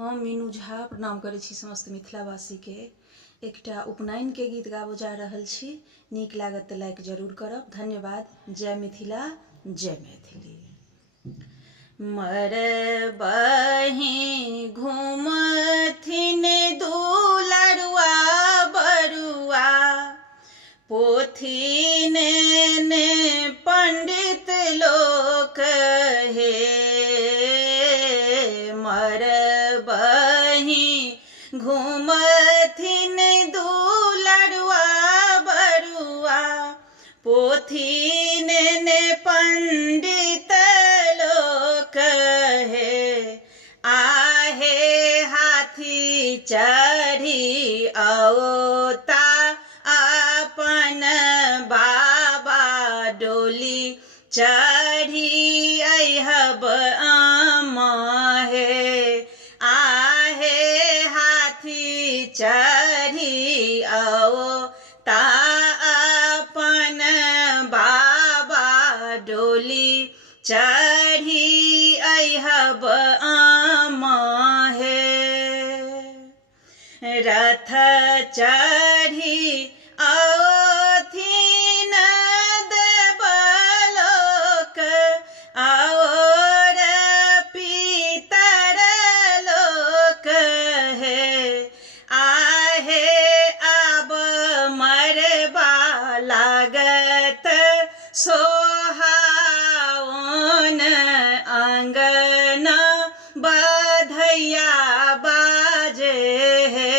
हम मीनू झा प्रणाम करै छी समस्त मिथिलावासी के। एकटा उपनयन के गीत गाबो जा रहल छी। नीक लागत तऽ लाइक जरूर करब। धन्यवाद। जय मिथिला, जय मैथिली। मरबहि घुमथिन दुलरुआ बरुआ, पोथी ने पंडित लोक हे। मरबहि घुमथिन दुलरुआ बरुआ, पोथी ने पंडित लोक हे। आहे हाथी चढ़ी औता अपन बाबा, डोली चढ़ी अइहब आमा हे। आहे हाथी चढ़ी औता अपन बाबा, डोली चढ़ी अइहब आमा हे। रथ चढ़ी औथिन देवलोक, और पितर लोक हे। आहे अब मरबा लागत सोहाओन, अंगना बधैया बाजे हे।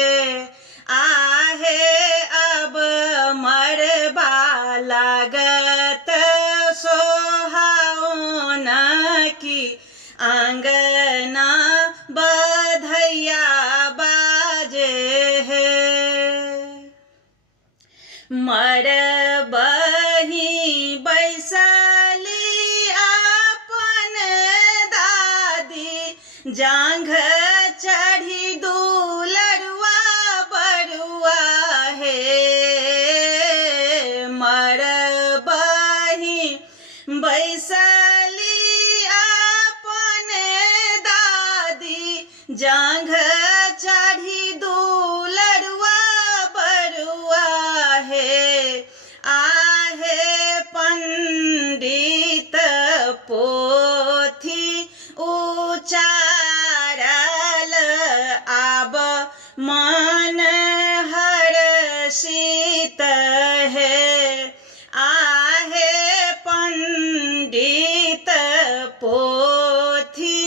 आहे अब मरबा लागत सोहाओन, की अंगना बधैया बाजे हे। मरबहि बैसली अपन दादी, जांघ चढ़ी दुलरुआ बरुआ हे। मरबहि बैसली अपन दादी, जांघ चढ़ी दुलरुआ बरुआ हे। आहे पंडित पोथी उचारल, आब मन हर्षित है। आहे पंडित पोथी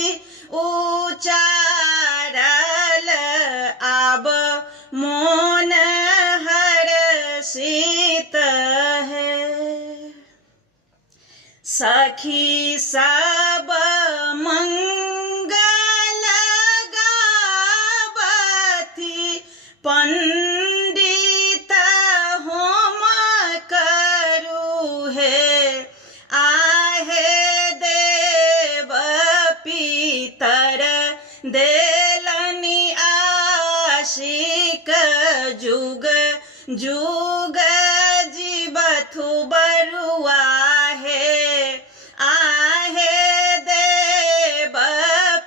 उचारल, आब मन हर्षित है। सखी सब मंगल गावथि, पंडित होम करू हे। आहे देव पितर देलनि आशिक, जुग जुग जीवथु बरुआ हे। आहे देव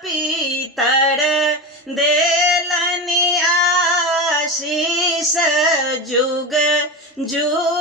पितर देलनि आशीष, जुग जुग